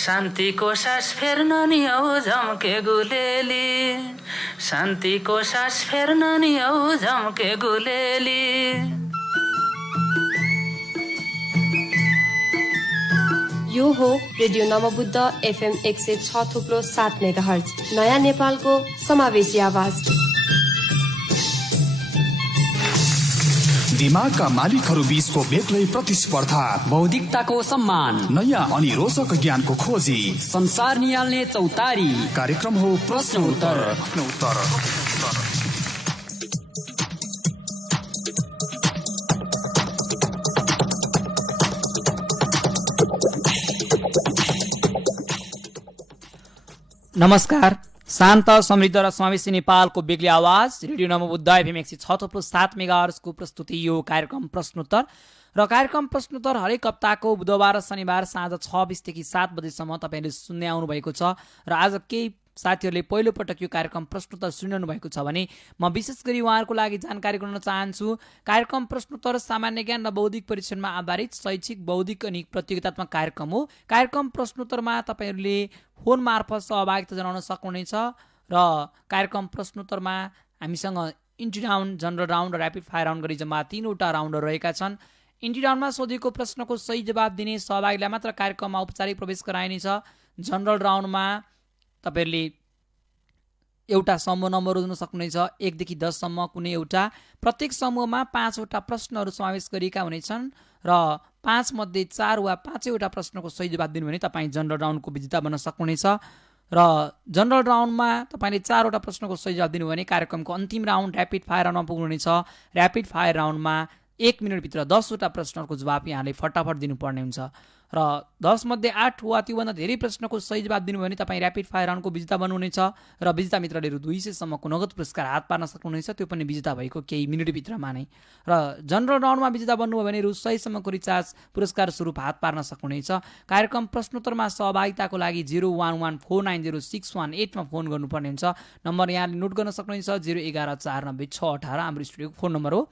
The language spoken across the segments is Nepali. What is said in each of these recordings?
शान्तिको सास फेर्न नि औ झम्के गुलेली, शान्तिको सास फेर्न नि औ झम्के गुलेली। यो हो रेडियो नवबुद्ध FM 106.7 मेगाहर्ज, नयाँ नेपालको समावेशी आवाज। दिमागका मालिकहरू बीचको बेग्लै प्रतिस्पर्धा, बौद्धिकताको सम्मान, नयाँ अनि रोचक ज्ञानको खोजी, संसार निहाल्ने चौतारी। कार्यक्रम हो प्रश्न उत्तर। नमस्कार। शान्त समृद्ध र समावेशी नेपालको बेग्लै आवाज रेडियो नवबुद्ध FM 106.7 मेगाहर्जको प्रस्तुति यो कार्यक्रम प्रश्नोत्तर। र कार्यक्रम प्रश्नोत्तर हरेक हप्ताको बुधबार र शनिबार साँझ 6:20 देखि 7 बजेसम्म तपाईँले सुन्दै आउनु भएको छ। र आज केही साथीहरूले पहिलो पटक यो कार्यक्रम प्रश्नोत्तर सुनिरहनु भएको छ भने म विशेष गरी उहाँहरूको लागि जानकारी गराउन चाहन्छु। कार्यक्रम प्रश्नोत्तर सामान्य ज्ञान र बौद्धिक परीक्षणमा आधारित शैक्षिक, बौद्धिक अनि प्रतियोगितात्मक कार्यक्रम हो। कार्यक्रम प्रश्नोत्तरमा तपाईँहरूले फोन मार्फत सहभागिता जनाउन सक्नुहुनेछ। र कार्यक्रम प्रश्नोत्तरमा हामीसँग इन्ट्री राउन्ड, जनरल राउन्ड र ऱ्यापिड फायर राउन्ड गरी जम्मा 3वटा राउन्डहरू रहेका छन्। इन्ट्री राउन्डमा सोधिएको प्रश्नको सही जवाब दिने सहभागीलाई मात्र कार्यक्रममा औपचारिक प्रवेश गराइनेछ। जनरल राउन्डमा तपाईँहरूले एउटा समूह नम्बर हुन सक्नुहुनेछ, 1 देखि 10 सम्म कुनै एउटा। प्रत्येक समूहमा 5वटा प्रश्नहरू समावेश गरिएका हुनेछन् र 5 मध्ये 4 वा 5वटा प्रश्नको सही जवाब दिनु भने तपाईँ जनरल राउन्डको विजेता बन्न सक्नुहुनेछ। र जनरल राउन्डमा तपाईँले 4वटा प्रश्नको सही जवाब दिनु भने कार्यक्रमको अन्तिम राउन्ड ऱ्यापिड फायर राउन्डमा पुग्नुहुनेछ। ऱ्यापिड फायर राउन्डमा 1 मिनटभित्र 10वटा प्रश्नहरूको जवाब यहाँले फटाफट दिनुपर्ने हुन्छ। र 10 मध्ये 8 वा त्योभन्दा धेरै प्रश्नको सही जवाब दिनु भने तपाईँ ऱ्यापिड फायर राउन्डको विजेता बन्नुहुनेछ। र विजेता मित्रले रु 200 सम्मको नगद पुरस्कार हात पार्न सक्नुहुनेछ, त्यो पनि विजेता भएको केही मिनटभित्रमा नै। र जनरल राउन्डमा विजेता बन्नुभयो भने रु 100 सम्मको रिचार्ज पुरस्कार स्वरूप हात पार्न सक्नुहुनेछ। कार्यक्रम प्रश्नोत्तरमा सहभागिताको लागि 0114906118 मा फोन गर्नुपर्ने हुन्छ। नम्बर यहाँले नोट गर्न सक्नुहुन्छ, 011499618 हाम्रो स्टुडियोको फोन नम्बर हो।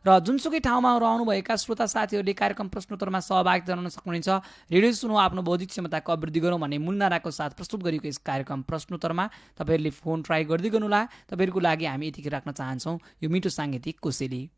र जुनसुकै ठाउँमा रहनुभएका श्रोता साथीहरूले कार्यक्रम प्रश्नोत्तरमा सहभागिता जनाउन सक्नुहुनेछ। रेडियो सुनौ, आफ्नो बौद्धिक क्षमताको अभिवृद्धि गरौँ भन्ने मूल नाराको साथ प्रस्तुत गरिएको यस कार्यक्रम प्रश्नोत्तरमा तपाईँहरूले फोन ट्राई गर्दै गर्नुहोला। तपाईँहरूको लागि हामी यतिकै राख्न चाहन्छौँ यो मिठो साङ्गीतिक कोसेली।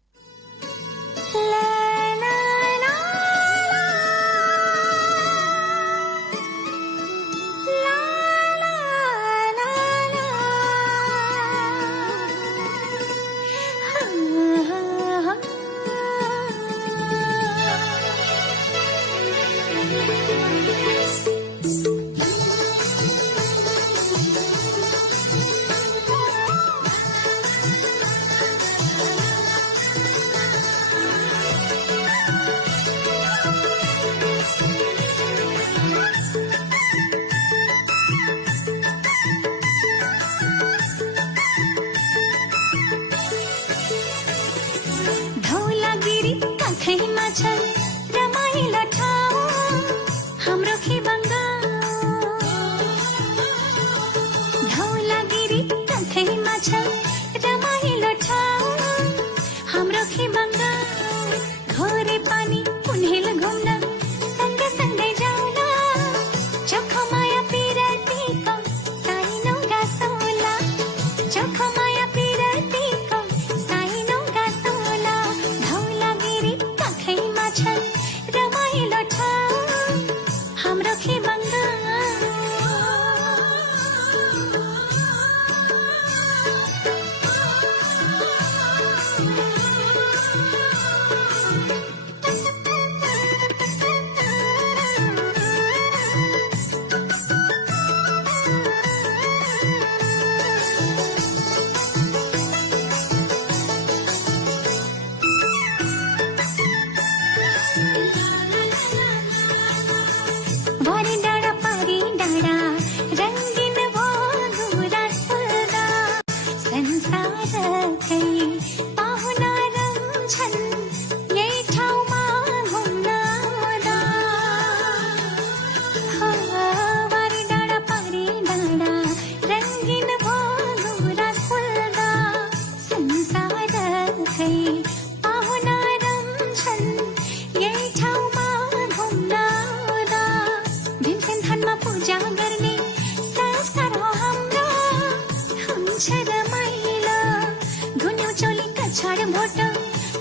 फोटो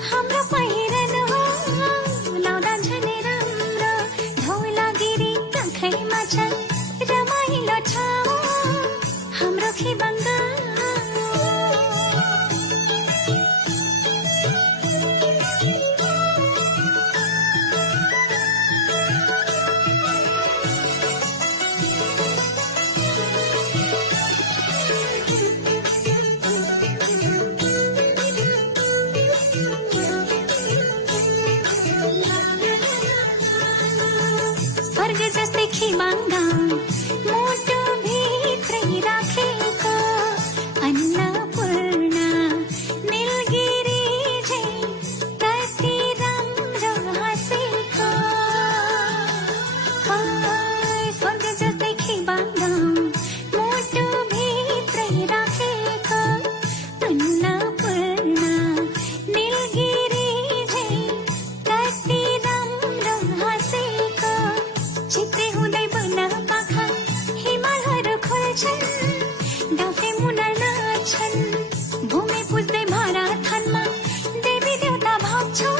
हाम्रो पहिरन हो लाउँदा झनै राम्रो धौलागिरी काखैमा छ रमाइलो ठाउँ हाम्रो खिबङ्ग स्वर्ग जस्तै खिबङ्ग मुटु भित्रै राखेको अन्नपूर्ण नीलगिरी झै कति राम्रो हाँसेको स्वर्ग जस्तै खिबङ्ग मुटु भित्रै राखेको अन्नपूर्ण नीलगिरी झै कति राम्रो हाँसेको चित्रे हुँदै बन पाखा हिमालहरू खोल्छन् डाँफे मुनार नाच्छन् भूमि पुज्दै माराथनमा देवी देवता भाग्छौ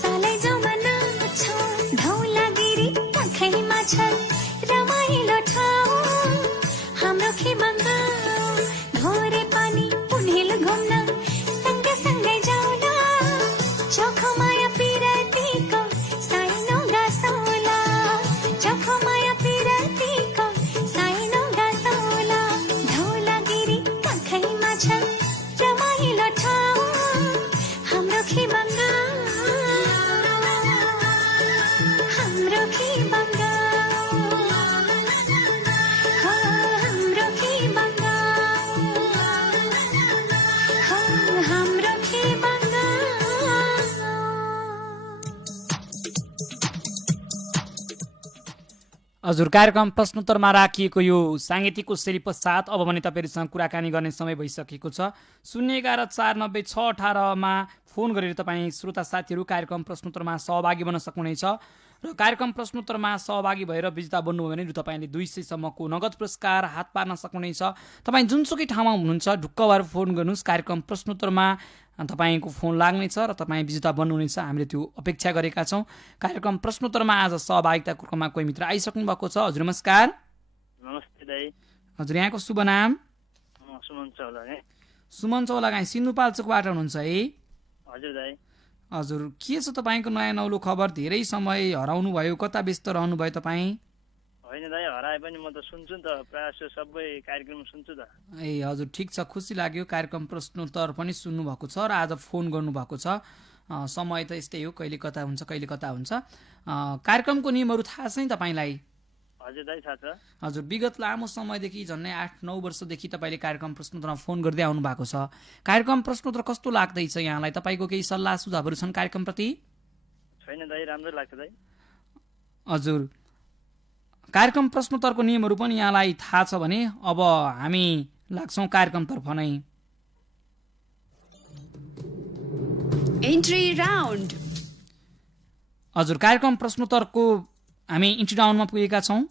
सालै जाउमा नाच्छौ धौलागिरी काखैमा छ रमाइलो ठाउँ हाम्रो खिबङ्ग घोरे पानी पुण्हेल घुम्न सँगसँगै जाउला चोखो माया पिरतीको साइनो गासौला चोखो माया पिरतीको साइनो गासौला धौलागिरी काखैमा छ रमाइलो ठाउँ हाम्रो खिबङ्ग हाम्रो खिबङ्ग हो हाम्रो खिबङ्ग हो हाम्रो खिबङ्ग हजुर कार्यक्रम प्रश्नोत्तरमा राखिएको यो साङ्गीतिकको शैली पश्चात अब भने तपाईँहरूसँग कुराकानी गर्ने समय भइसकेको छ 011-490-618मा फोन गरेर तपाईँ श्रोता साथीहरू कार्यक्रम प्रश्नोत्तरमा सहभागी बन्न सक्नुहुनेछ र कार्यक्रम प्रश्नोत्तरमा सहभागी भएर विजेता बन्नुभयो भने तपाईँले 200 सम्मको नगद पुरस्कार हात पार्न सक्नुहुनेछ। तपाईँ जुनसुकै ठाउँमा हुनुहुन्छ ढुक्क भएर फोन गर्नुहोस्, कार्यक्रम प्रश्नोत्तरमा तपाईँको फोन लाग्नेछ र तपाईँ विजेता बन्नुहुनेछ। हामीले त्यो अपेक्षा गरेका छौँ। कार्यक्रम प्रश्नोत्तरमा आज सहभागिताको क्रममा कोही मित्र आइसक्नु भएको छ। हजुर नमस्कार। नमस्ते दाइ। हजुर यहाँको शुभ नाम? सुमन चौलागाई। सुमन चौलागाई सिन्धुपाल्चोकबाट हुनुहुन्छ है? हजुर दाइ। हजुर के छ तपाईँको नयाँ नौलो खबर? धेरै समय हराउनु भयो, कता व्यस्त रहनु भयो तपाईँ? होइन दाइ, हराए पनि म त सुन्छु नि त, प्रायः सबै कार्यक्रम सुन्छु त। ए हजुर ठिक छ, खुसी लाग्यो। कार्यक्रम प्रश्नोत्तर पनि सुन्नु भएको छ र आज फोन गर्नुभएको छ। समय त यस्तै हो, कहिले कता हुन्छ कहिले कता हुन्छ। कार्यक्रमको नियमहरू थाहा छ नि तपाईँलाई? हजुर दाइ थाहा छ। हजुर विगत लामो समयदेखि झन्डै 8-9 वर्षदेखि तपाईँले कार्यक्रम प्रश्नोत्तरमा फोन गर्दै आउनु भएको छ। कार्यक्रम प्रश्नोत्तर कस्तो लाग्दैछ यहाँलाई? तपाईँको केही सल्लाह सुझावहरू छन् कार्यक्रमप्रति? छैन दाइ, राम्रो लाग्छ दाइ। हजुर कार्यक्रम प्रश्नोत्तरको नियमहरू पनि यहाँलाई थाहा छ भने अब हामी लाग्छौँ कार्यक्रमतर्फ नै। Entry round. हजुर कार्यक्रम प्रश्नोत्तरको हामी इन्ट्री राउन्डमा पुगेका छौँ।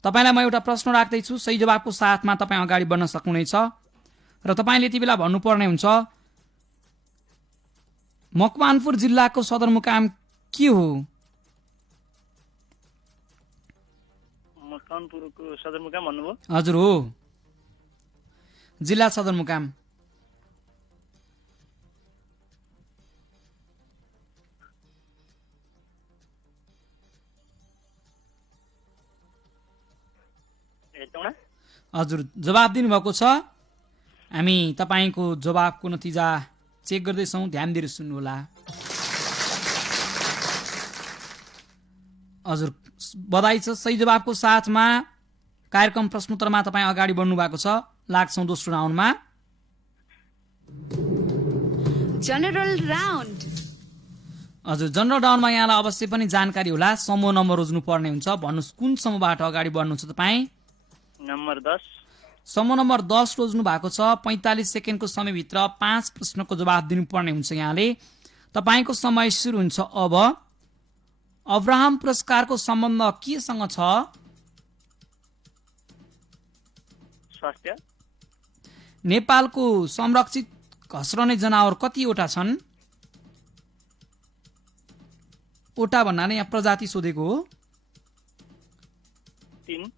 तपाईँलाई म एउटा प्रश्न राख्दैछु, सही जवाबको साथमा तपाईँ अगाडि बढ्न सक्नुहुनेछ र तपाईँले यति बेला भन्नुपर्ने हुन्छ मकवानपुर जिल्लाको सदरमुकाम के हो? मकवानपुरको सदरमुकाम भन्नुभयो? हजुर हो, जिल्ला सदरमुकाम। हजुर जवाब दिनुभएको छ। हामी तपाईँको जवाबको नतिजा चेक गर्दैछौँ, ध्यान दिएर सुन्नुहोला। हजुर बधाई छ, सही जवाबको साथमा कार्यक्रम प्रश्नोत्तरमा तपाईँ अगाडि बढ्नु भएको छ। लाग्छौँ दोस्रो राउन्डमा। General round. हजुर जनरल राउन्डमा यहाँलाई अवश्य पनि जानकारी होला, समूह नम्बर रोज्नु पर्ने हुन्छ। भन्नुहोस् कुन समूहबाट अगाडि बढ्नुहुन्छ तपाईँ? नम्बर 10। समूह नम्बर 10 रोज्नु भएको छ। 45 सेकेन्डको समयभित्र 5 प्रश्नको जवाब दिनुपर्ने हुन्छ यहाँले। तपाईँको समय सुरु हुन्छ अब। अब्राहम पुरस्कारको सम्बन्ध केसँग छ? स्वास्थ्य। नेपालको संरक्षित घस्रने जनावर कतिवटा छन्? ओटा भन्नाले यहाँ प्रजाति सोधेको हो। 3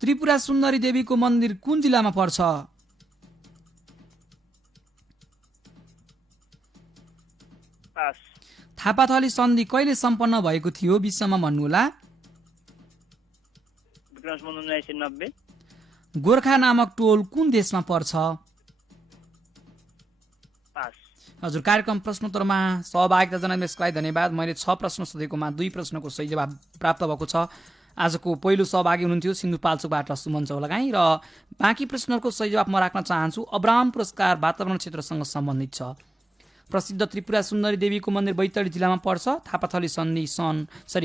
त्रिपुरा सुन्दरी देवीको मन्दिर कुन जिल्लामा पर्छ? पास थापाथली सन्धि कहिले सम्पन्न भएको थियो विश्वमा भन्नुहोला? विक्रम सम्वत 1990 गोर्खा नामक टोल कुन देशमा पर्छ? पास हजुर, कार्यक्रम प्रश्नोत्तरमा सहभागिता जनाइदिनु यसलाई धन्यवाद। मैले 6 प्रश्न सोधेकोमा 2 प्रश्नको सही जवाब प्राप्त भएको छ। आजको पहिलो सहभागी हुनुहुन्थ्यो सिन्धुपाल्चोकबाट सुमन चौलागाई र बाँकी प्रश्नहरूको सही जवाब म राख्न चाहन्छु। अब्राहम पुरस्कार वातावरण क्षेत्रसँग सम्बन्धित छ। प्रसिद्ध त्रिपुरा सुन्दरी देवीको मन्दिर बैतडी जिल्लामा पर्छ। थापाथली सन्धि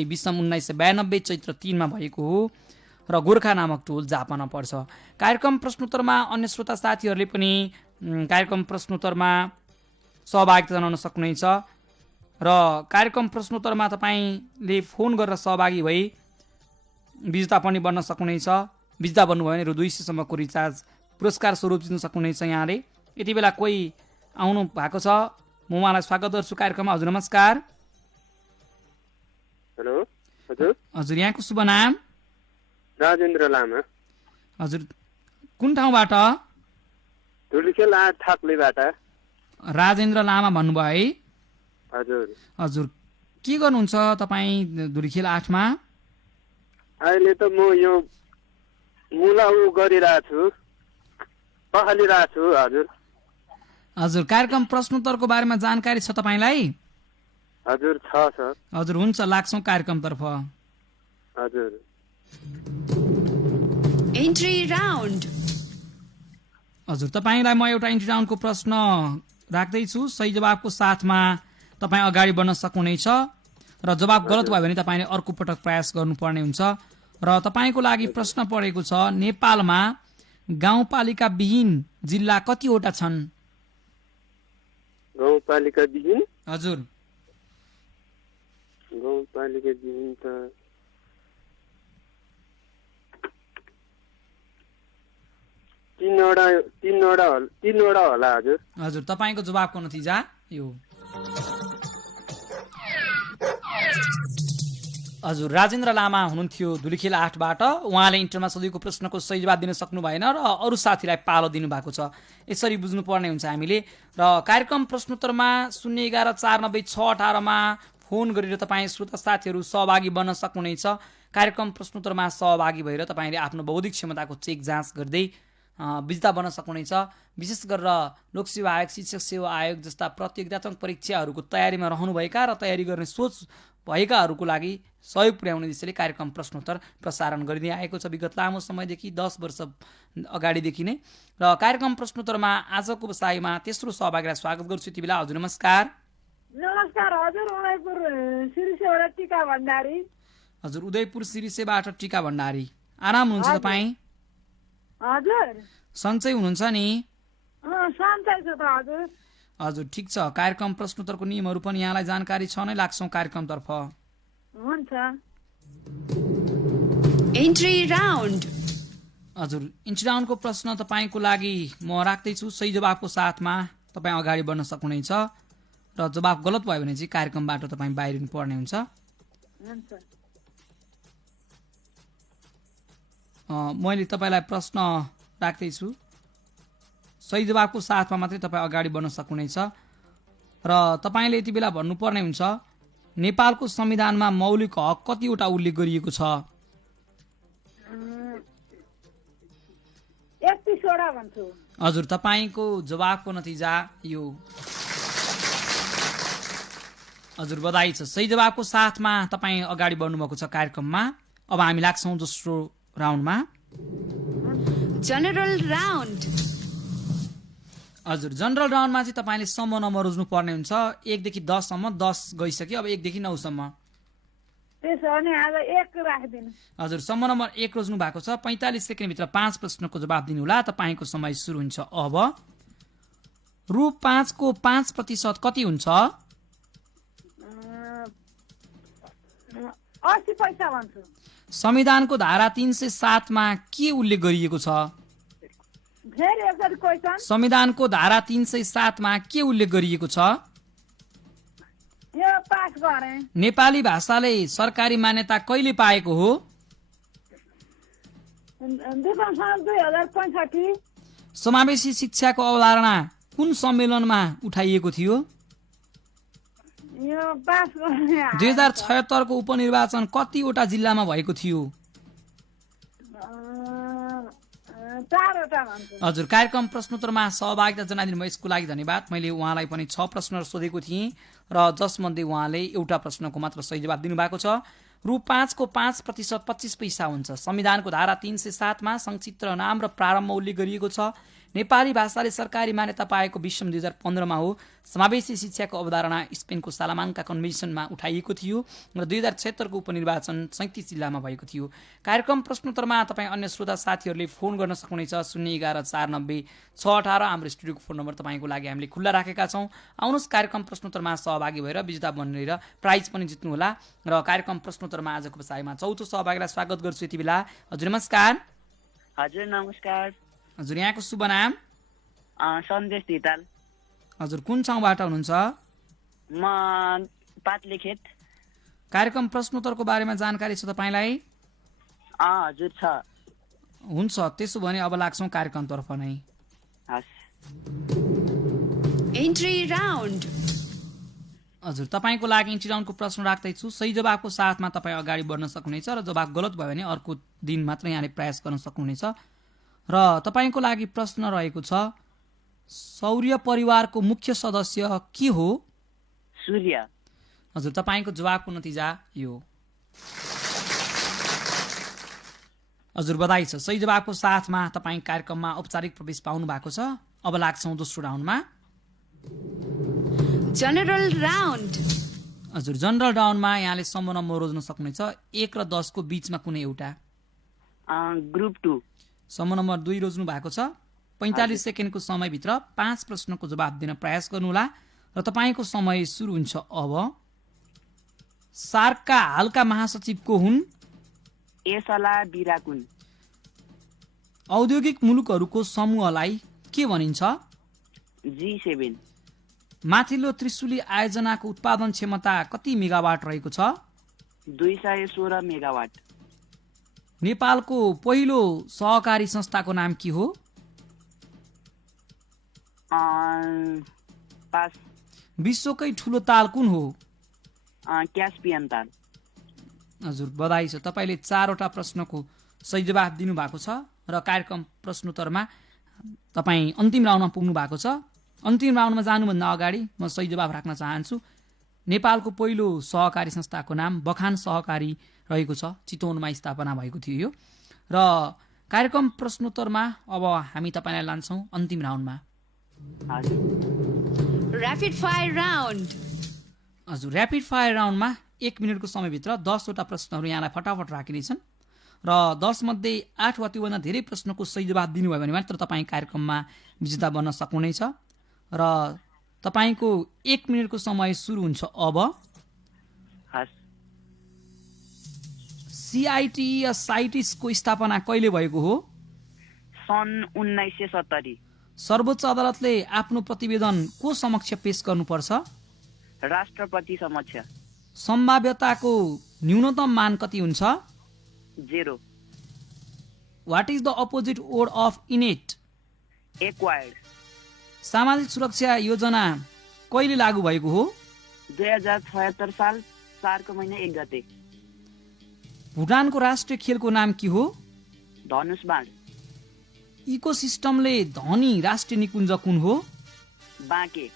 विसम 1992 चैत्र 3 मा भएको हो र गोर्खा नामक टोल जापानमा पर्छ। कार्यक्रम प्रश्नोत्तरमा अन्य श्रोता साथीहरूले पनि कार्यक्रम प्रश्नोत्तरमा सहभागिता जनाउन सक्नुहुनेछ र कार्यक्रम प्रश्नोत्तरमा तपाईँले फोन गरेर सहभागी भई विजेता पनि बन्न सक्नुहुनेछ। विजेता बन्नुभयो भने रु 200 सम्मको रिचार्ज पुरस्कार स्वरूप जित्न सक्नुहुनेछ। यहाँले यति बेला कोही आउनु भएको छ, म उहाँलाई स्वागत गर्छु कार्यक्रममा। हजुर नमस्कार। हेलो हजुर। हजुर, यहाँको शुभ नाम? राजेन्द्र लामा। हजुर, कुन ठाउँबाट? धुलिखेल 8 थाप्लेबाट। राजेन्द्र लामा भन्नुभयो है? हजुर। हजुर, के गर्नुहुन्छ तपाईँ धुलिखेल 8 मा? अहिले त म यो मुला गरिरहेको छु, पखालिरहेको छु। हजुर। हजुर, कार्यक्रम प्रश्नोत्तरको बारेमा जानकारी छ तपाईँलाई? हजुर छ सर। हजुर, हुन्छ, लाग्छौँ कार्यक्रमतर्फ। हजुर। Entry round. हजुर, तपाईँलाई म एउटा इन्ट्री राउन्डको प्रश्न राख्दैछु। सही जवाबको साथमा तपाईँ अगाडि बढ्न सक्नुहुनेछ र जवाब गलत भयो भने तपाईँले अर्को पटक प्रयास गर्नुपर्ने हुन्छ। र तपाईँको लागि प्रश्न परेको छ, नेपालमा गाउँपालिका विहीन जिल्ला कतिवटा छन्? गाउँपालिका विहीन? हजुर, गाउँपालिका विहीन त 3वटा होला। हजुर। हजुर, तपाईँको जवाबको नतिजा यो। हजुर, राजेन्द्र लामा हुनुहुन्थ्यो धुलिखेल 8 बाट। उहाँले इन्टरमा सोधेको प्रश्नको सही जवाब दिन सक्नु भएन र अरू साथीलाई पालो दिनुभएको छ। यसरी बुझ्नुपर्ने हुन्छ हामीले। र कार्यक्रम प्रश्नोत्तरमा 011 490 618 मा फोन गरेर तपाईँ श्रोता साथीहरू सहभागी बन्न सक्नुहुनेछ। कार्यक्रम प्रश्नोत्तरमा सहभागी भएर तपाईँले आफ्नो बौद्धिक क्षमताको चेक जाँच गर्दै विजेता बन्न सक्नुहुनेछ। विशेष गरेर लोकसेवा आयोग, शिक्षक सेवा आयोग जस्ता प्रतियोगितात्मक परीक्षाहरूको तयारीमा रहनुभएका र तयारी गर्ने सोच भएकाहरूको लागि सहयोग पुर्याउने उद्देश्यले कार्यक्रम प्रश्नोत्तर प्रसारण गरिँदै आएको छ विगत लामो समयदेखि, 10 वर्ष अगाडिदेखि नै। र कार्यक्रम प्रश्नोत्तरमा आजको बसाइमा तेस्रो सहभागीलाई स्वागत गर्छु। यति बेला हजुर नमस्कार। नमस्कार हजुर, उदयपुर सिरिसेबाट टीका भण्डारी। हजुर, उदयपुर सिरिसेबाट टीका भण्डारी। आराम हुनुहुन्छ तपाईँ? हजुर। सन्चै हुनुहुन्छ नि? सन्चै छु त हजुर। हजुर, ठिक छ। कार्यक्रम प्रश्नोत्तरको नियमहरू पनि यहाँलाई जानकारी छ नै, लाग्छौँ कार्यक्रमतर्फ। हुन्छ। Entry round. हजुर, इन्ट्री राउन्डको प्रश्न तपाईँको लागि म राख्दैछु। सही जवाबको साथमा तपाईँ अगाडि बढ्न सक्नुहुनेछ र जवाब गलत भयो भने चाहिँ कार्यक्रमबाट तपाईँ बाहिरिनु पर्ने हुन्छ। मैले तपाईँलाई प्रश्न राख्दैछु। सही जवाबको साथमा मात्रै तपाईँ अगाडि बढ्न सक्नुहुनेछ र तपाईँले यति बेला भन्नुपर्ने हुन्छ, नेपालको संविधानमा मौलिक हक कतिवटा उल्लेख गरिएको छ? 31वटा भन्छु। हजुर, तपाईँको जवाबको नतिजा यो। हजुर, बधाई छ। सही जवाबको साथमा तपाईँ अगाडि बढ्नुभएको छ कार्यक्रममा। अब हामी लाग्छौँ दोस्रो राउन्डमा। General round. हजुर, जनरल राउन्डमा चाहिँ तपाईँले सम्म नम्बर रोज्नु पर्ने हुन्छ। 1 देखि 10 सम्म। 10 गइसक्यो, अब 1 देखि 9 सम्म। त्यसो भने आज 1 राखिदिनु। हजुर, सम्म नम्बर 1 रोज्नु भएको छ। 45 सेकेन्डभित्र 5 प्रश्नको जवाब दिनुहोला। तपाईँको समय सुरु हुन्छ अब। रु 5 को 5% कति हुन्छ? 80 पैसा भन्छु। संविधानको धारा 307 मा के उल्लेख गरिएको छ? फेरि एकचोटि क्वेसन संविधानको धारा 307 मा के उल्लेख गरिएको छ? यो पास गरेँ नेपाली भाषाले सरकारी मान्यता कहिले पाएको हो? विक्रम सन् 2065 समावेशी शिक्षाको अवधारणा कुन सम्मेलनमा उठाइएको थियो? यो पास गरेँ 2076 को उपनिर्वाचन कतिवटा जिल्लामा भएको थियो? 4वटा भन्छु हजुर, कार्यक्रम प्रश्नोत्तरमा सहभागिता जनाइदिनु भयो यसको लागि धन्यवाद। मैले उहाँलाई पनि 6 प्रश्नहरू सोधेको थिएँ र जसमध्ये उहाँले एउटा प्रश्नको मात्र सही जवाब दिनुभएको छ। रु 5 को 5% 25 पैसा हुन्छ। संविधानको धारा 307 मा संक्षिप्त नाम र प्रारम्भमा उल्लेख गरिएको छ। नेपाली भाषाले सरकारी मान्यता पाएको विश्व 2015 मा हो। समावेशी शिक्षाको अवधारणा स्पेनको सालामान्का कन्भेन्सनमा उठाइएको थियो र 2076 को उपनिर्वाचन 37 जिल्लामा भएको थियो। कार्यक्रम प्रश्नोत्तरमा तपाईँ अन्य श्रोता साथीहरूले फोन गर्न सक्नुहुनेछ 011 490 618। हाम्रो स्टुडियोको फोन नम्बर तपाईँको लागि हामीले खुल्ला राखेका छौँ। आउनुहोस् कार्यक्रम प्रश्नोत्तरमा सहभागी भएर विजेता बनेर प्राइज पनि जित्नुहोला। र कार्यक्रम प्रश्नोत्तरमा आजको बसाइमा चौथो सहभागीलाई स्वागत गर्छु यति बेला। हजुर नमस्कार। हजुर नमस्कार। हजुर यहाँको शुभ नाम? सन्देश धिताल। हजुर कुन ठाउँबाट हुनुहुन्छ? म पाटलीखेत। कार्यक्रम प्रश्नोत्तरको बारेमा जानकारी छ तपाईँलाई? हजुर छ। हुन्छ, त्यसो भने अब लाग्छौँ कार्यक्रमतर्फ नै। हस्। Entry round. हजुर, तपाईँको लागि इन्ट्री राउन्डको प्रश्न राख्दैछु। सही जवाबको साथमा तपाईँ अगाडि बढ्न सक्नुहुनेछ र जवाब गलत भयो भने अर्को दिन मात्र यहाँले प्रयास गर्न सक्नुहुनेछ। र तपाईँको लागि प्रश्न रहेको छ सौर्य परिवारको मुख्य सदस्य के हो? सूर्य। हजुर, तपाईँको जवाबको नतिजा यो। हजुर बधाई छ, सही जवाबको साथमा तपाईँ कार्यक्रममा औपचारिक प्रवेश पाउनु भएको छ। अब लाग्छौँ दोस्रो राउन्डमा। General round. हजुर, जनरल राउन्डमा यहाँले सम्म नम्बर रोज्न सक्नुहुनेछ 1 र 10 को बीचमा कुनै एउटा। ग्रुप 2 सम्म नम्बर 2 रोज्नु भएको छ। 45 सेकेन्डको समयभित्र 5 प्रश्नको जवाब दिन प्रयास गर्नुहोला र तपाईँको समय सुरु हुन्छ अब। सार्कका हालका महासचिव को हुन्? एसला बिराकुन। औद्योगिक मुलुकहरूको समूहलाई के भनिन्छ? G7। माथिल्लो त्रिशुली आयोजनाको उत्पादन क्षमता कति मेगावाट रहेको छ? 216 मेगावाट। नेपालको पहिलो सहकारी संस्थाको नाम के हो? पास। विश्वकै ठुलो ताल कुन हो? क्यास्पियन ताल। हजुर बधाई छ, तपाईँले 4वटा प्रश्नको सही जवाब दिनुभएको छ र कार्यक्रम प्रश्नोत्तरमा तपाईँ अन्तिम राउन्डमा पुग्नु भएको छ। अन्तिम राउन्डमा जानुभन्दा अगाडि म सही जवाब राख्न चाहन्छु। नेपालको पहिलो सहकारी संस्थाको नाम बखान सहकारी रहेको छ। चितवनमा स्थापना भएको थियो यो। र कार्यक्रम प्रश्नोत्तरमा अब हामी तपाईँलाई लान्छौँ अन्तिम राउन्डमा। Rapid fire round. हजुर, ऱ्यापिड फायर राउन्डमा 1 मिनटको समयभित्र 10वटा प्रश्नहरू यहाँलाई फटाफट राखिनेछन् र 10 मध्ये 8 वा त्योभन्दा धेरै प्रश्नको सही जवाब दिनुभयो भने मात्र तपाईँ कार्यक्रममा विजेता बन्न सक्नुहुनेछ। र तपाईँको 1 मिनटको समय सुरु हुन्छ अब। CIT या साइटिसको स्थापना कहिले भएको हो? सन् 1970। सर्वोच्च अदालतले आफ्नो प्रतिवेदन को समक्ष पेश गर्नुपर्छ? राष्ट्रपति समक्ष। सम्भाव्यताको न्यूनतम मान कति हुन्छ? 0। What is the opposite word of इनेट? Acquired. सामाजिक सुरक्षा योजना कहिले लागू भएको हो? 2076 साल 4 को महिना 1 गते। भुटानको राष्ट्रिय खेलको नाम के हो? धनुष बाण। इकोसिस्टमले धनी राष्ट्रिय निकुञ्ज कुन हो? बाँके।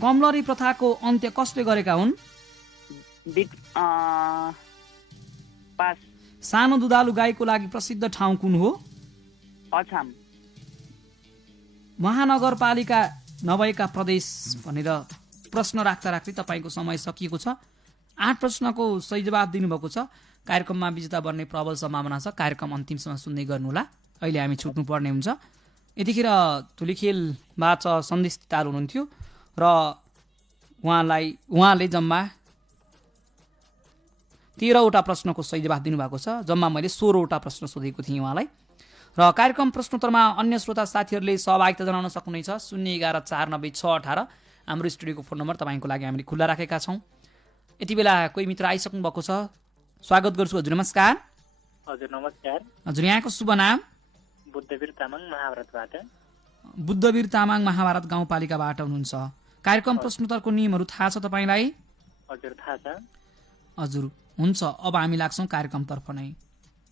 कमलरी प्रथाको अन्त्य कसले गरेका हुन्? पास। सानो दुधालु गाईको लागि प्रसिद्ध ठाउँ कुन हो? अछाम। महानगरपालिका नभएका प्रदेश भनेर प्रश्न राख्दा राख्दै तपाईँको समय सकिएको छ। 8 प्रश्नको सही जवाब दिनुभएको छ। कार्यक्रममा विजेता बन्ने प्रबल सम्भावना छ। कार्यक्रम अन्तिमसम्म सुन्दै गर्नुहोला, अहिले हामी छुट्नुपर्ने हुन्छ। यतिखेर धुलीखेलबाट सन्देश धिताल हुनुहुन्थ्यो र उहाँले जम्मा 13वटा प्रश्नको सही जवाब दिनुभएको छ। जम्मा मैले 16वटा प्रश्न सोधेको थिएँ उहाँलाई र कार्यक्रम प्रश्नोत्तरमा अन्य श्रोता साथीहरूले सहभागिता जनाउन सक्नुहुनेछ 011 490 618 हाम्रो स्टुडियोको फोन नम्बर तपाईँको लागि हामीले खुल्ला राखेका छौँ। यति बेला कोही मित्र आइसक्नु भएको छ, स्वागत गर्छु। हजुर नमस्कार। हजुर नमस्कार। हजुर यहाँको शुभ नाम? बुद्धवीर तामाङ महाभारतबाट। बुद्धवीर तामाङ महाभारत गाउँपालिकाबाट हुनुहुन्छ। कार्यक्रम प्रश्नोत्तरको नियमहरू थाहा छ तपाईँलाई? हजुर थाहा छ। हजुर हुन्छ, अब हामी लाग्छौँ कार्यक्रमतर्फ नै।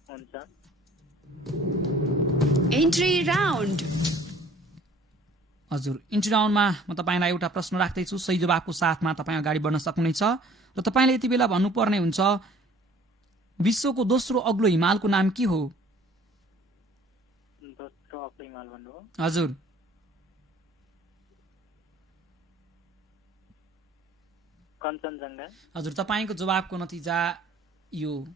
हुन्छ। Entry round. हजुर इन्ट्री राउन्डमा म तपाईँलाई एउटा प्रश्न राख्दैछु, सही जवाफको साथमा तपाईँ अगाडि बढ्न सक्नुहुनेछ र तपाईँले यति बेला भन्नुपर्ने हुन्छ विश्वको दोस्रो अग्लो हिमालको नाम के हो? दोस्रो अग्लो हिमाल भन्नु हो? हजुर कञ्चनजङ्घा। हजुर तपाईँको जवाफको नतिजा यो।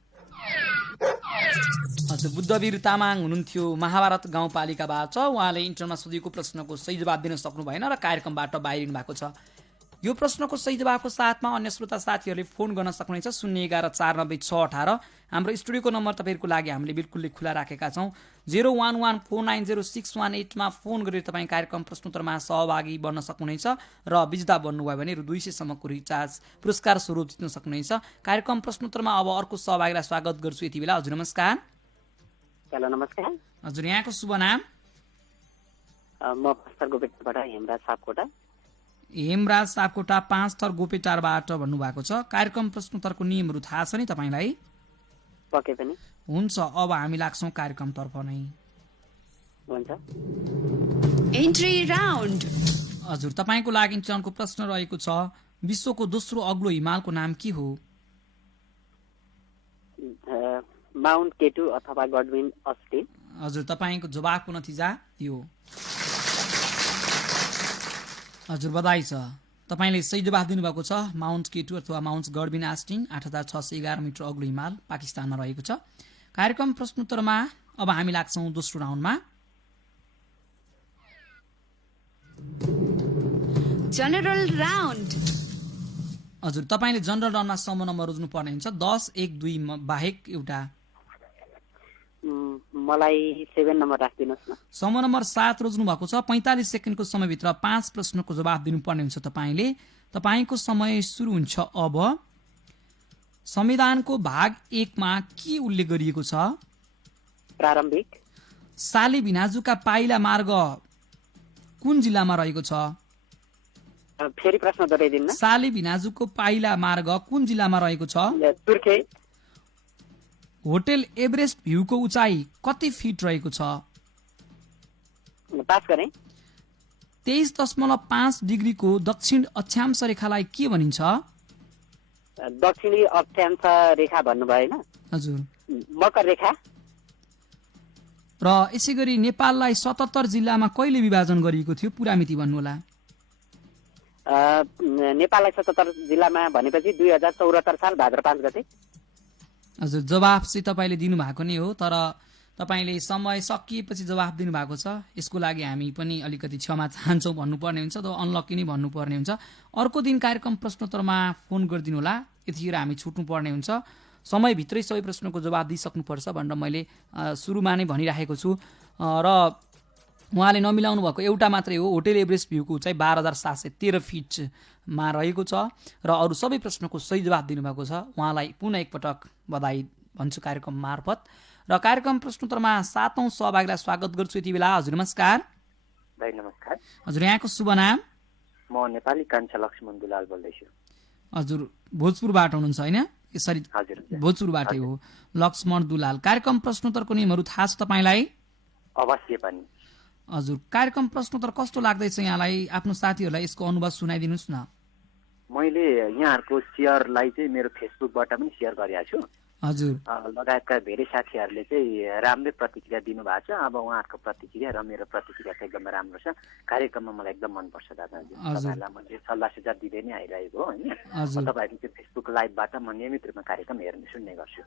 हजुर बुद्धवीर तामाङ हुनुहुन्थ्यो महाभारत गाउँपालिकाबाट। उहाँले इन्टरमा सोधिएको प्रश्नको सही जवाब दिन सक्नु भएन र कार्यक्रमबाट बाहिरिनु भएको छ। यो प्रश्नको सही जवाफको साथमा अन्य श्रोता साथीहरूले फोन गर्न सक्नुहुनेछ 011 490 618। हाम्रो स्टुडियोको नम्बर तपाईँहरूको लागि हामीले बिल्कुलै खुला राखेका छौँ। 011490618 मा फोन गरेर तपाईँ कार्यक्रम प्रश्नोत्तरमा सहभागी बन्न सक्नुहुनेछ र बिजदा बन्नुभयो भने रु 200 सम्मको रिचार्ज पुरस्कार स्वरूप जित्न सक्नुहुनेछ। कार्यक्रम प्रश्नोत्तरमा अब अर्को सहभागीलाई स्वागत गर्छु यति बेला। हजुर नमस्कार। हेलो नमस्कार। हजुर यहाँको शुभ नाम? म पाँचथर गोपेटारबाट हेमराज सापकोटा। हेमराज सापकोटा 5 थर गोपेटारबाट भन्नुभएको छ। कार्यक्रम प्रश्नोत्तरको नियमहरू थाहा छ नि तपाईँलाई? पक्कै पनि। हुन्छ, अब हामी लाग्छौँ कार्यक्रमतर्फ नै। हुन्छ। Entry round. हजुर तपाईँको लागि इन्टरनको प्रश्न रहेको छ विश्वको दोस्रो अग्लो हिमालको नाम के हो? माउन्ट केटु अथवा गडविन अस्टिन। हजुर तपाईँको जवाफको नतिजा यो। हजुर बधाई छ, तपाईँले सही जवाफ दिनुभएको छ। माउन्ट केटु अथवा माउन्ट गडविन आस्टिन 8611 मिटर अग्लो हिमाल पाकिस्तानमा रहेको छ। कार्यक्रम प्रश्नोत्तरमा अब हामी लाग्छौँ दोस्रो राउन्डमा। General round. हजुर तपाईँले जनरल राउन्डमा सम्म नम्बर रोज्नु पर्ने हुन्छ 10 1 2 बाहेक एउटा। मलाई 7 नम्बर राखिदिनुहोस् न। सम्म नम्बर 7 रोज्नु भएको छ। 45 सेकेन्डको समयभित्र 5 प्रश्नको जवाफ दिनुपर्ने हुन्छ तपाईँले। तपाईँको समय सुरु हुन्छ अब। संविधानको भाग 1 मा के उल्लेख गरिएको छ? प्रारम्भिक। साली भिनाजुका पाइला मार्ग कुन जिल्लामा रहेको छ? फेरि प्रश्न दोहोऱ्याइदिनु। साली भिनाजुको पाइला मार्ग कुन जिल्लामा रहेको छ? तुर्के। होटल एभरेस्ट भ्यूको उचाइ कति फिट रहेको छ? पास गरे। 23.5 डिग्रीको दक्षिण अक्षांश रेखालाई के भनिन्छ? दक्षिणी अक्षांश रेखा भन्नु भएन? हजुर मकर रेखा। र यसै गरी नेपाललाई 77 जिल्लामा कहिले विभाजन गरिएको थियो? पुरा मिति भन्नुहोला। नेपाललाई 77 जिल्लामा भनेपछि 2074 साल भाद्र 5 गते। हजुर जवाफ चाहिँ तपाईँले दिनुभएको नै हो, तर तपाईँले समय सकिएपछि जवाफ दिनुभएको छ। यसको लागि हामी पनि अलिकति क्षमा चाहन्छौँ भन्नुपर्ने हुन्छ, त अनलकी नै भन्नुपर्ने हुन्छ। अर्को दिन कार्यक्रम प्रश्नोत्तरमा फोन गरिदिनु होला, यतिखेर हामी छुट्नुपर्ने हुन्छ। समयभित्रै सबै प्रश्नको जवाफ दिइसक्नुपर्छ भनेर मैले सुरुमा नै भनिराखेको छु। र उहाँले नमिलाउनु भएको एउटा मात्रै हो, होटल एभरेस्ट भ्यूको उचाइ 12,713 फिटमा रहेको छ र अरू सबै प्रश्नको सही जवाफ दिनुभएको छ। उहाँलाई पुनः एकपटक बधाई भन्छु कार्यक्रम मार्फत। र कार्यक्रम प्रश्नोत्तरमा 7औं सहभागीलाई स्वागत गर्छु यति बेला। हजुर नमस्कार। भाइ नमस्कार। हजुर यहाँको शुभ नाम? म नेपाली कान्छा लक्ष्मण दुलाल बोल्दैछु। हजुर भोजपुरबाट हुनुहुन्छ होइन? यसरी हजुर भोजपुरबाटै हो। लक्ष्मण दुलाल। कार्यक्रम प्रश्नोत्तरको नियमहरू थाहा छ तपाईँलाई? अवश्य पनि। हजुर कार्यक्रम प्रश्नोत्तर कस्तो लाग्दैछ यहाँलाई? आफ्नो साथीहरूलाई यसको अनुभव सुनाइदिनुहोस् न। मैले यहाँहरूको सेयरलाई चाहिँ मेरो फेसबुकबाट पनि सेयर गरेको छु। हजुर लगायतका धेरै साथीहरूले चाहिँ राम्रै प्रतिक्रिया दिनुभएको छ। अब उहाँहरूको प्रतिक्रिया र मेरो प्रतिक्रिया चाहिँ एकदमै राम्रो छ। कार्यक्रममा मलाई एकदम मनपर्छ दादाजी। तपाईँहरूलाई मैले सल्लाह सुझाव दिँदै नै आइरहेको हो होइन। तपाईँहरूको त्यो फेसबुक लाइभबाट म नियमित रूपमा कार्यक्रम हेर्ने सुन्ने गर्छु।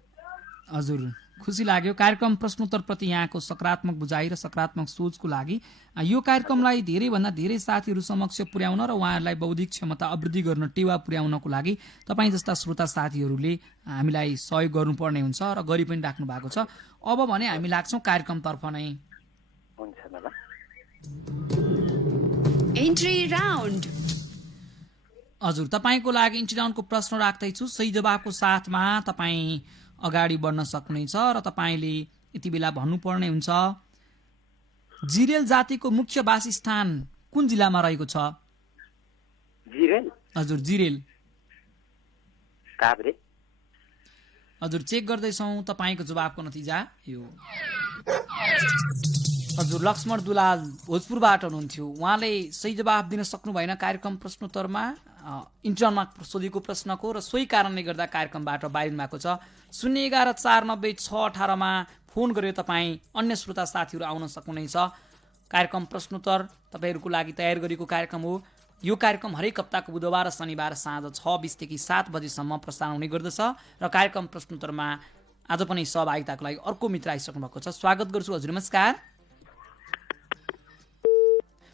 हजुर खुसी लाग्यो। कार्यक्रम प्रश्नोत्तरप्रति यहाँको सकारात्मक बुझाइ र सकारात्मक सोचको लागि यो कार्यक्रमलाई धेरैभन्दा धेरै साथीहरू समक्ष पुर्याउन र उहाँहरूलाई बौद्धिक क्षमता अभिवृद्धि गर्न टेवा पुर्याउनको लागि तपाईँ जस्ता श्रोता साथीहरूले हामीलाई सहयोग गर्नुपर्ने हुन्छ र गरि पनि राख्नु भएको छ। अब भने हामी लाग्छौँ कार्यक्रमतर्फ नै। हुन्छ दादा। Entry round. हजुर तपाईँको लागि इन्ट्री राउन्डको प्रश्न राख्दैछु। सही जवाबको साथमा तपाईँ अगाडि बढ्न सक्नुहुनेछ र तपाईँले यति बेला भन्नुपर्ने हुन्छ जिरेल जातिको मुख्य वासस्थान कुन जिल्लामा रहेको छ? जिरेल? हजुर जिरेल। काभ्रे? हजुर चेक गर्दैछौँ तपाईँको जवाबको नतिजा यो। हजुर लक्ष्मण दुलाल भोजपुरबाट हुनुहुन्थ्यो। उहाँले सही जवाब दिन सक्नु भएन कार्यक्रम प्रश्नोत्तरमा इन्टरमा सोधेको प्रश्नको र सोही कारणले गर्दा कार्यक्रमबाट बाहिर भएको छ। 011-490-618मा फोन गरेर तपाईँ अन्य श्रोता साथीहरू आउन सक्नुहुनेछ। कार्यक्रम प्रश्नोत्तर तपाईँहरूको लागि तयार गरेको कार्यक्रम हो। यो कार्यक्रम हरेक हप्ताको बुधबार र शनिबार साँझ 6:20 देखि 7 बजेसम्म प्रसारण हुने गर्दछ र कार्यक्रम प्रश्नोत्तरमा आज पनि सहभागिताको लागि अर्को मित्र आइसक्नु भएको छ। स्वागत गर्छु। हजुर नमस्कार।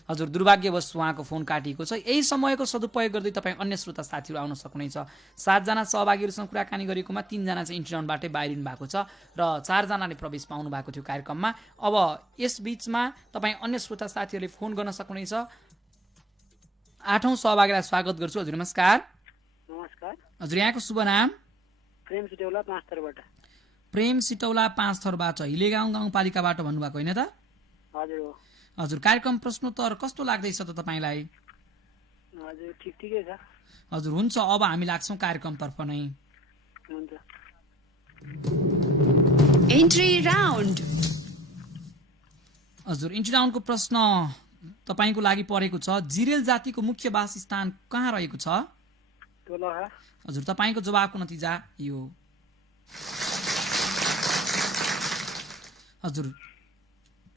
हजुर दुर्भाग्यवश उहाँको फोन काटिएको छ। यही समयको सदुपयोग गर्दै तपाईँ अन्य श्रोता साथीहरू आउन सक्नुहुनेछ। 7 जना सहभागीहरूसँग कुराकानी गरेकोमा 3 जना चाहिँ इन्टरनेटबाटै बाहिरिनु भएको छ र 4 जनाले प्रवेश पाउनु भएको थियो कार्यक्रममा। अब यस बीचमा तपाईँ अन्य श्रोता साथीहरूले फोन गर्न सक्नुहुनेछ। 8औं सहभागीलाई स्वागत गर्छु। हजुर नमस्कार। नमस्कार। हजुर यहाँको शुभ नाम? प्रेम सिटौला पाँचथरबाट। प्रेम सिटौला पाँचथरबाट हिलेगाउँ गाउँपालिकाबाट भन्नुभएको होइन त? हजुर हो। हजुर कार्यक्रम प्रश्नोत्तर कस्तो लाग्दैछ त तपाईँलाई? हजुर ठिकै छ। हजुर हुन्छ अब हामी लाग्छौँ कार्यक्रमतर्फ नै। हुन्छ। Entry round. हजुर इन्ट्री राउन्डको प्रश्न तपाईँको लागि परेको छ। जिरेल जातिको मुख्य वासस्थान कहाँ रहेको छ? दोलखा। हजुर तपाईँको जवाबको नतिजा यो। हजुर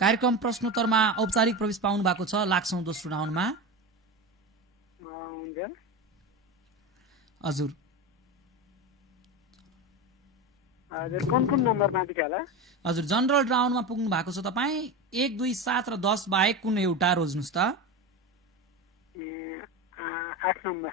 कार्यक्रम प्रश्नोत्तरमा औपचारिक प्रवेश पाउनु भएको छ। लाग्छौँ दोस्रो राउन्डमा। हजुर हजुर कुन नम्बर बाँकी छ होला? हजुर जनरल राउन्डमा पुग्नु भएको छ तपाईँ। 1, 2, 7 र 10 बाहेक कुन एउटा रोज्नुहोस् त? 8 नम्बर।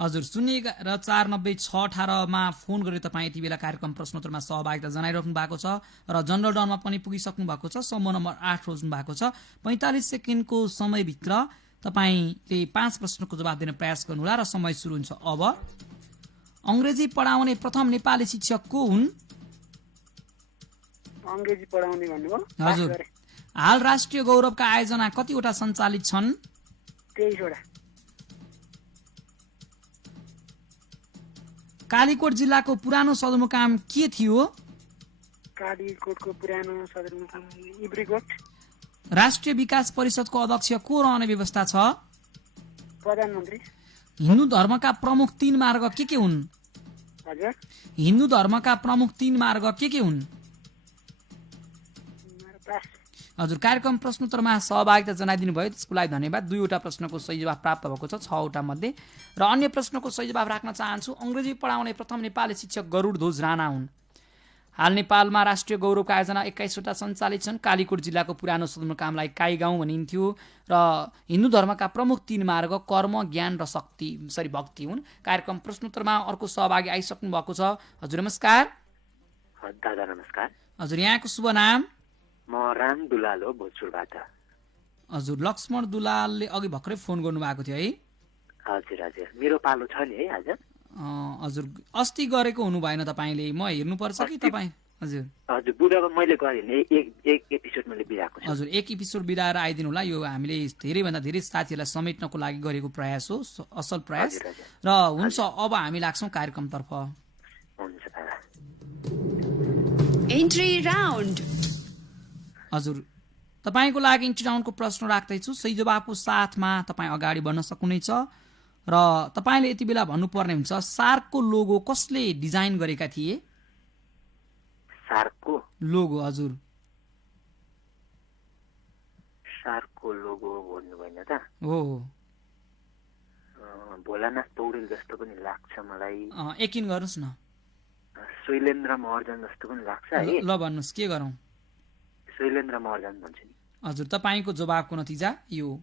हजुर 011-490-618मा फोन गरेर तपाईँ यति बेला कार्यक्रम प्रश्नोत्तरमा सहभागिता जनाइराख्नु भएको छ र जनरल राउन्डमा पनि पुगिसक्नु भएको छ। समूह नम्बर 8 रोज्नु भएको छ। 45 सेकेन्डको समयभित्र तपाईँले 5 प्रश्नको जवाब दिन प्रयास गर्नुहोला र समय सुरु हुन्छ अब। अंग्रेजी पढाउने प्रथम नेपाली शिक्षक को हुन्? अंग्रेजी पढाउने भन्नुभयो? हजुर। हाल राष्ट्रिय गौरवका आयोजना कतिवटा सञ्चालित छन्? 23 वटा। कालीकोट जिल्लाको पुरानो सदरमुकाम के थियो? कालीकोटको पुरानो सदरमुकाम इब्रीकोट। राष्ट्रिय विकास परिषदको अध्यक्ष को रहने व्यवस्था छ? प्रधानमन्त्री। हिन्दू धर्मका प्रमुख 3 मार्ग के हुन्? हजुर। हिन्दू धर्मका प्रमुख 3 मार्ग के हुन्? हजुर कार्यक्रम प्रश्नोत्तरमा सहभागिता जनाइदिनु भयो त्यसको लागि धन्यवाद। 2वटा प्रश्नको सही जवाब प्राप्त भएको छ 6वटा मध्ये र अन्य प्रश्नको सही जवाब राख्न चाहन्छु। अंग्रेजी पढाउने प्रथम नेपाली शिक्षक गरुडध्वज राणा हुन्। हाल नेपालमा राष्ट्रिय गौरवका आयोजना 21 वटा सञ्चालित छन्। कालीकोट जिल्लाको पुरानो सदरमुकामलाई काई गाउँ भनिन्थ्यो र हिन्दू धर्मका प्रमुख 3 मार्ग कर्म, ज्ञान र भक्ति हुन्। कार्यक्रम प्रश्नोत्तरमा अर्को सहभागी आइसक्नु भएको छ। हजुर नमस्कार। दादा नमस्कार। हजुर यहाँको शुभ नाम? म राम दुलाल हो भोजपुरबाट। हजुर लक्ष्मण दुलालले अघि भर्खरै फोन गर्नुभएको थियो है? हजुर हजुर मेरो पालो छ नि है आज। हजुर अस्ति गरेको हुनु भएन तपाईँले? म हेर्नुपर्छ कि तपाईँ? हजुर हजुर बुधबार मैले गरेँ नि एक एपिसोड मैले बिराएको छु। हजुर एक एपिसोड बिराएर आइदिनु होला। यो हामीले धेरैभन्दा धेरै साथीहरूलाई समेट्नको लागि गरेको प्रयास हो, असल प्रयास र हुन्छ अब हामी लाग्छौँ कार्यक्रमतर्फ। हुन्छ दादा। Entry round. हजुर तपाईँको लागि इन्ट्री राउन्डको प्रश्न राख्दैछु। सही जवाबको साथमा तपाईँ अगाडि बढ्न सक्नुहुनेछ र तपाईँले यति बेला भन्नुपर्ने हुन्छ सार्कको लोगो कसले डिजाइन गरेका थिए? सार्कको लोगो? हजुर सार्कको लोगो भन्नु भएन त? हो भोलानाथ पौडेल जस्तो पनि लाग्छ मलाई। यकिन गर्नुहोस् न। शैलेन्द्र महर्जन जस्तो पनि लाग्छ है। ल भन्नुहोस् के गरौँ? शैलेन्द्र महर्जन भन्छु नि। हजुर तपाईँको जवाबको नतिजा यो।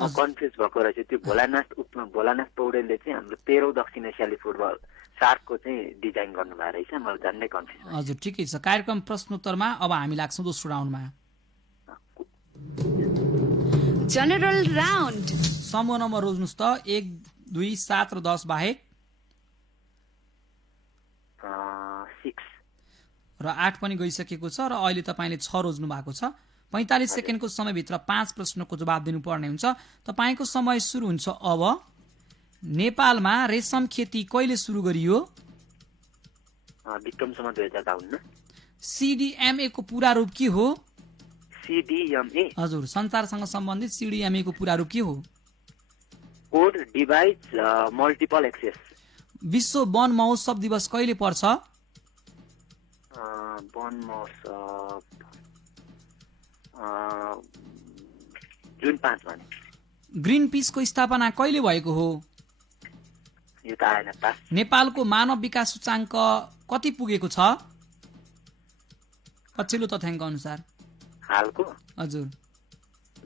कन्फ्युज भएको रहेछ। त्यो भोलानाथ पौडेलले चाहिँ हाम्रो 13औं दक्षिण एसियाली फुटबल सार्कको चाहिँ डिजाइन गर्नुभएको रहेछ। मलाई झन्डै कन्फ्युज। हजुर ठिकै छ। कार्यक्रम प्रश्नोत्तरमा अब हामी लाग्छौँ दोस्रो राउन्डमा। General round. समूह नम्बर रोज्नुहोस् त 1, 2, 7 र 10 बाहेक। 6 र 8 पनि गइसकेको छ र अहिले तपाईँले 6 रोज्नु भएको छ। 45 सेकेन्डको समयभित्र 5 प्रश्नको जवाब दिनुपर्ने हुन्छ। तपाईँको समय सुरु हुन्छ अब। नेपालमा रेशम खेती कहिले सुरु गरियो? विक्रमसम्म 2052। CDMA को पूरा रूप के हो? CDMA हजुर संचारसँग सम्बन्धित CDMA को पूरा रूप के हो? Code divide multiple access. विश्व वन महोत्सव दिवस कहिले पर्छ? वन महोत्सव जुन 5 मा। ग्रीन पीसको स्थापना कहिले भएको हो? यो त आएन पास। नेपालको मानव विकास सूचाङ्क कति पुगेको छ पछिल्लो तथ्याङ्क अनुसार? हालको हजुर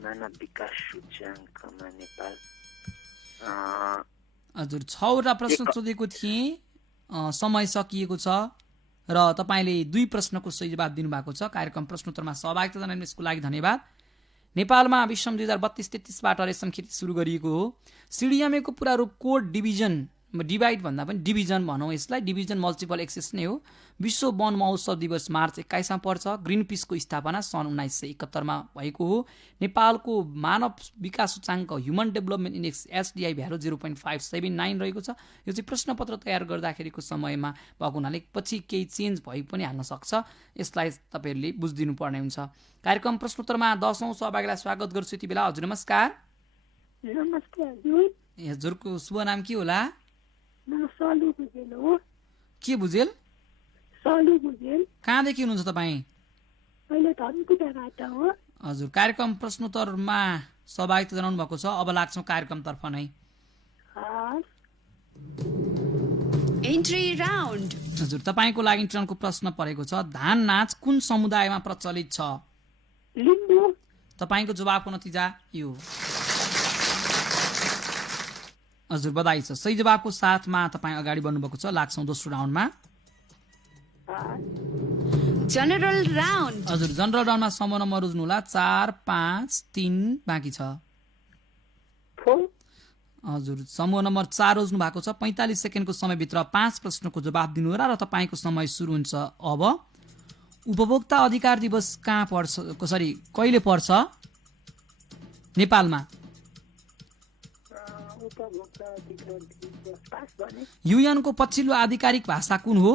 मानव विकास सूचाङ्कमा नेपाल हजुर 6 वटा प्रश्न सोधेको थिएँ। समय सकिएको छ र तपाईँले 2 प्रश्नको सही जवाब दिनुभएको छ। कार्यक्रम प्रश्नोत्तरमा सहभागिता जनाउनु यसको लागि धन्यवाद। नेपालमा विषम 2032-33 बाट रेशम खेती सुरु गरिएको हो। CDMA को पूरा रूप कोड डिभाइड भन्दा पनि डिभिजन भनौँ यसलाई, डिभिजन मल्टिपल एक्सेस नै हो। विश्व वन महोत्सव दिवस मार्च 21 मा पर्छ। ग्रीन पीसको स्थापना सन् 1971 मा भएको हो। नेपालको मानव विकास सूचाङ्क human development index SDI value 0.579 रहेको छ। यो चाहिँ प्रश्नपत्र तयार गर्दाखेरिको समयमा भएको हुनाले पछि केही चेन्ज भइ पनि हाल्न सक्छ। यसलाई तपाईहरुले बुझिदिनु पर्ने हुन्छ। कार्यक्रम प्रश्नोत्तरमा 10औं सहभागीलाई स्वागत गर्छु यति बेला। हजुर नमस्कार। नमस्कार हजुरको शुभ नाम के होला? सलु बुझेल हो। के बुझेल? सलु बुझेल। कहाँदेखि हुनुहुन्छ तपाईँ? अहिले धनकुटाबाट हो। हजुर कार्यक्रम प्रश्नोत्तरमा सहभागिता जनाउनु भएको छ। अब लाग्छौँ कार्यक्रमतर्फ नै। Entry round. हजुर तपाईँको लागि इन्टरनको प्रश्न परेको छ। धान नाच कुन समुदायमा प्रचलित छ? लिम्बू। तपाईँको जवाबको नतिजा यो। हजुर बधाई छ। सही जवाबको साथमा तपाईँ अगाडि बढ्नुभएको छ। लाग्छौँ दोस्रो राउन्डमा। General round. हजुर जनरल राउन्डमा समूह नम्बर रोज्नु होला। 4, 5, 3 बाँकी छ। हजुर समूह नम्बर 4 रोज्नु भएको छ। 45 सेकेन्डको समयभित्र 5 प्रश्नको जवाब दिनु होला र तपाईँको समय सुरु हुन्छ अब। उपभोक्ता अधिकार दिवस कहाँ पर्छ कहिले पर्छ नेपालमा? UN को पछिल्लो आधिकारिक भाषा कुन हो?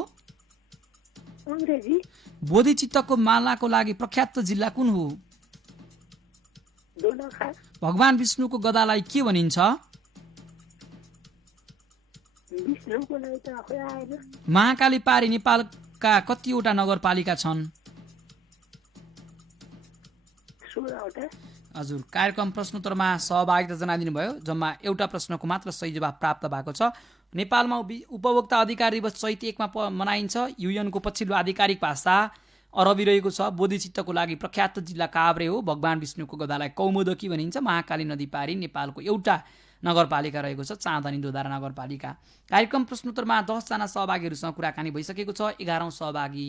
अंग्रेजी। बोधिचित्तको मालाको लागि प्रख्यात जिल्ला कुन हो? दोलखा। भगवान विष्णुको गदालाई के भनिन्छ? विष्णुको लागि त खोइ आएन। महाकाली पारी नेपालका कतिवटा नगरपालिका छन्? 16 वटा। हजुर कार्यक्रम प्रश्नोत्तरमा सहभागिता जनाइदिनु भयो। जम्मा एउटा प्रश्नको मात्र सही जवाब प्राप्त भएको छ। नेपालमा उपभोक्ता अधिकार दिवस चैत 1 मा मनाइन्छ। UN को पछिल्लो आधिकारिक भाषा अरबी रहेको छ। बोधिचित्तको लागि प्रख्यात जिल्ला काभ्रे हो। भगवान विष्णुको गदालाई कौमुदकी भनिन्छ। महाकाली नदी पारी नेपालको एउटा नगरपालिका रहेको छ, चाँदनी दोधारा नगरपालिका। कार्यक्रम प्रश्नोत्तरमा 10 जना सहभागीहरूसँग कुराकानी भइसकेको छ। 11औं सहभागी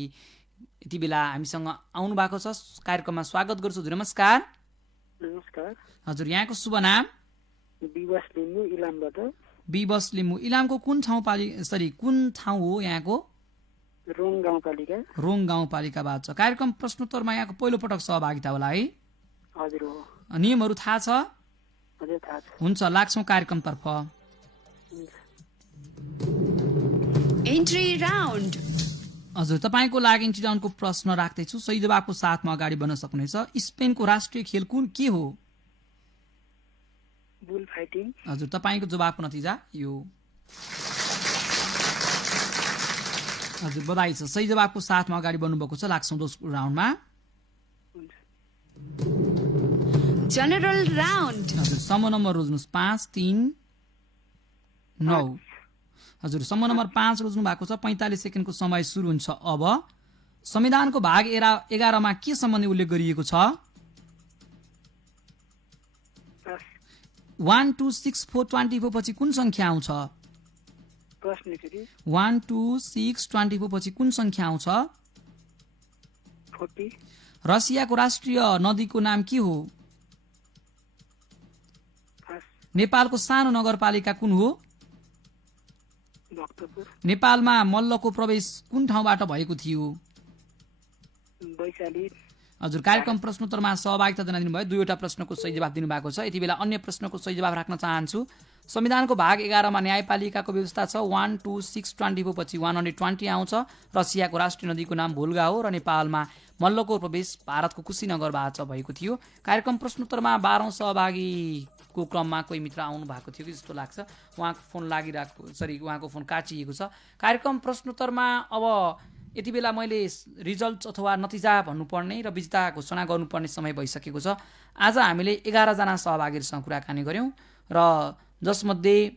यति बेला हामीसँग आउनु भएको छ। कार्यक्रममा स्वागत गर्छु। हजुर नमस्कार। नमस्कार। हजुर यहाँको शुभ नाम? विवश लिम्बू इलामबाट। विवश लिम्बू इलामको कुन ठाउँ हो यहाँको? रोङ गाउँपालिका। रोङ गाउँपालिकाबाट छ। कार्यक्रम प्रश्नोत्तरमा यहाँको पहिलो पटक सहभागिता होला है? हजुर हो। नियमहरू थाहा छ? हजुर थाहा छ। हुन्छ लाग्छौँ कार्यक्रमतर्फ। Entry round. हजुर तपाईँको लागि इन्ट्री राउन्डको प्रश्न राख्दैछु। सही जवाबको साथमा अगाडि बढ्न सक्नुहुनेछ। स्पेनको राष्ट्रिय खेल के हो? Bull fighting. हजुर तपाईँको जवाबको नतिजा यो। हजुर बधाई छ। सही जवाबको साथमा अगाडि बढ्नुभएको छ। लाग्छौँ दोस्रो राउन्डमा। General round. हजुर समूह नम्बर रोज्नुहोस्। 5, 3, 9। हजुर समूह नम्बर 5 रोज्नु भएको छ। 45 सेकेन्डको समय सुरु हुन्छ अब। संविधानको भाग 11 मा के सम्बन्धी उल्लेख गरिएको छ? 126,424 पछि कुन संख्या आउँछ? प्रश्न फेरि 126,24 पछि कुन संख्या आउँछ? 40 रसियाको राष्ट्रिय नदीको नाम के हो? नेपालको सानो नगरपालिका कुन हो? भक्तपुर नेपालमा मल्लको प्रवेश कुन ठाउँबाट भएको थियो? वैशाली हजुर कार्यक्रम प्रश्नोत्तरमा सहभागिता जनाइदिनु भयो। 2वटा प्रश्नको सही जवाफ दिनुभएको छ। यति बेला अन्य प्रश्नको सही जवाफ राख्न चाहन्छु। संविधानको भाग 11 मा न्यायपालिकाको व्यवस्था छ। 12624 पछि 120 आउँछ। रसियाको राष्ट्रिय नदीको नाम भोल्गा हो र नेपालमा मल्लको प्रवेश भारतको कुशीनगरबाट भएको थियो। कार्यक्रम प्रश्नोत्तरमा 12औं सहभागीको क्रममा कोही मित्र आउनु भएको थियो कि जस्तो लाग्छ। उहाँको फोन उहाँको फोन काटिएको छ। कार्यक्रम प्रश्नोत्तरमा अब यति बेला मैले रिजल्ट अथवा नतिजा भन्नुपर्ने र विजेता घोषणा गर्नुपर्ने समय भइसकेको छ। आज हामीले 11 जना सहभागीहरूसँग कुराकानी गर्यौं र जसमध्ये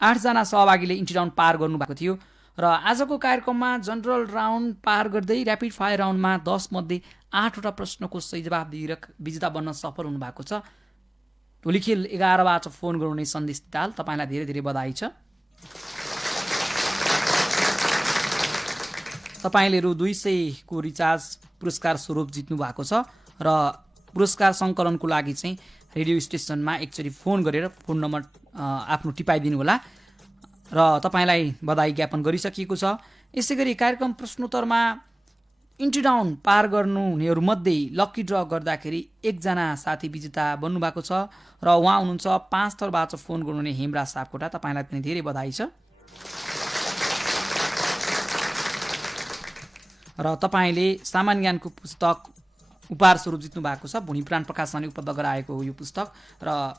8 जना सहभागीले इन्ट्री राउन्ड पार गर्नुभएको थियो र आजको कार्यक्रममा जनरल राउन्ड पार गर्दै र्यापिड फायर राउन्डमा 10 मध्ये 8 वटा प्रश्नको सही जवाफ दिएर विजेता बन्न सफल हुनुभएको छ। टोलीखेल 11 बाट फोन गर्नुहुने सन्देश दाल तपाईलाई धेरै धेरै बधाई छ। तपाईले रु 200 को रिचार्ज पुरस्कार स्वरूप जित्नु भएको छ र पुरस्कार संकलनको लागि चाहिँ रेडियो स्टेसनमा एकचोटि फोन गरेर फोन नम्बर आफ्नो टिपाइदिनु होला र तपाईलाई बधाई ज्ञापन गरिसकिएको छ। यसैगरी कार्यक्रम प्रश्नोत्तरमा इन्ट्री राउन्ड पार गर्नुहुनेहरू मध्ये लकी ड्र गर्दाखेरि 1 जना साथी विजेता बन्नु भएको छ र उहाँ हुनुहुन्छ 5 थरबाट फोन गर्नुहुने हेमराज सापकोटा। तपाईलाई पनि धेरै बधाई छ र तपाईले सामान्य ज्ञानको पुस्तक उपहार स्वरूप जित्नु भएको छ। भुँडीप्राण प्रकाशनले उपलब्ध गराएको हो यो पुस्तक र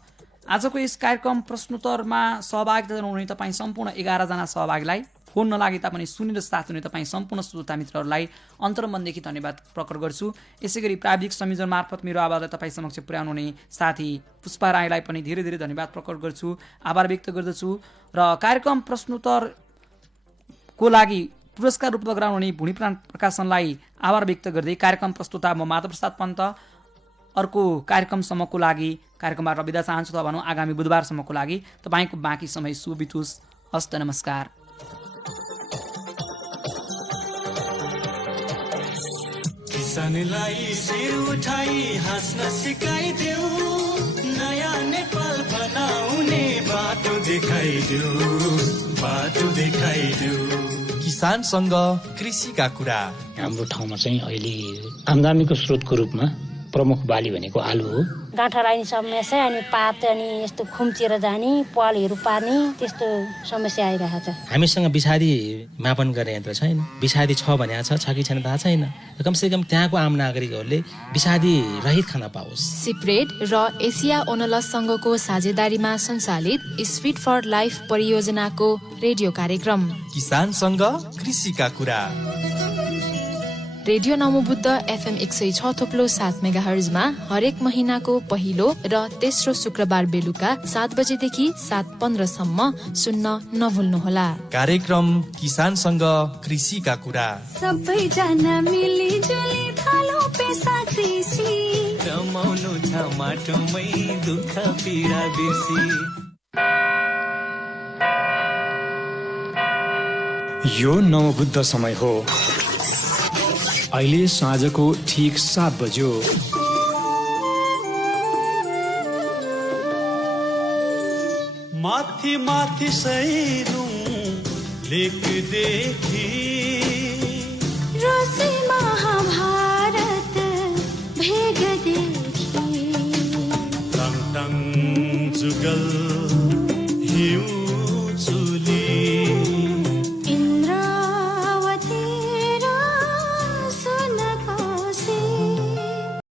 आजको यस कार्यक्रम प्रश्नोत्तरमा सहभागिता जनाउने तपाईँ सम्पूर्ण 11 जना सहभागीलाई फोन नलागे तापनि सुनेर साथ हुने तपाईँ सम्पूर्ण श्रोता मित्रहरूलाई अन्तर्मनदेखि धन्यवाद प्रकट गर्छु। यसैगरी प्राविधिक संयोजन मार्फत मेरो आवाजलाई तपाईँ समक्ष पुर्याउनुहुने साथी पुष्पा राईलाई पनि धेरै धेरै धन्यवाद प्रकट गर्छु, आभार व्यक्त गर्दछु र कार्यक्रम प्रश्नोत्तरको लागि पुरस्कार उपलब्ध गराउनुहुने भुँडीप्राण प्रकाशनलाई आभार व्यक्त गर्दै कार्यक्रम प्रस्तुता म माधव प्रसाद पन्त अर्को कार्यक्रमसम्मको लागि कार्यक्रमबाट बिदा चाहन्छु। त भनौँ आगामी बुधबारसम्मको लागि तपाईँको बाँकी समय शुभ बितोस्। हस्त नमस्कार। किसानलाई सिर उठाई हाँस्न सिकाइदेऊ, नयाँ नेपाल बनाउने बाटो देखाइदेऊ, बाटो देखाइदेऊ। किसानसँग कृषिका कुरा। हाम्रो ठाउँमा चाहिँ अहिले आम्दानीको स्रोतको रूपमा प्रमुख बाली भनेको आलु हो। गाँठा लाग्ने समस्या अनि पात अनि यस्तो खुम्चिएर जाने पालहरू पार्ने त्यस्तो समस्या आइरहेको छ। हामीसँग विषादी मापन गर्ने यन्त्र छैन। विषादी छ भने छ कि छैन थाहा छैन। कमसेकम त्यहाँको आम नागरिकहरूले विषादी रहित खान पाओस्। सिप्रेड र एसिया ओनलस संघको साझेदारीमा सञ्चालित स्फिट फर लाइफ परियोजनाको रेडियो कार्यक्रम किसानसँग कृषिका कुरा। रेडियो नमोबुद्ध FM 106.7 मेगाहर्जमा हरेक महिनाको पहिलो र तेस्रो शुक्रबार बेलुका 7 बजेदेखि 7:15 सम्म सुन्न नभुल्नुहोला। कार्यक्रम किसानसँग कृषिका कुरा। सबैजना मिली जुली थालो पेसा कृषि, रमाउनु छ माटोमै दुःख पीडा बिर्सी। यो नवबुद्ध समय हो। अहिले साँझको ठीक 7 बज्यो। माथि माथि सैरौँ लेखदेखि रोसी महाभारत भेगदेखि टङ टङ जुगल हिउँ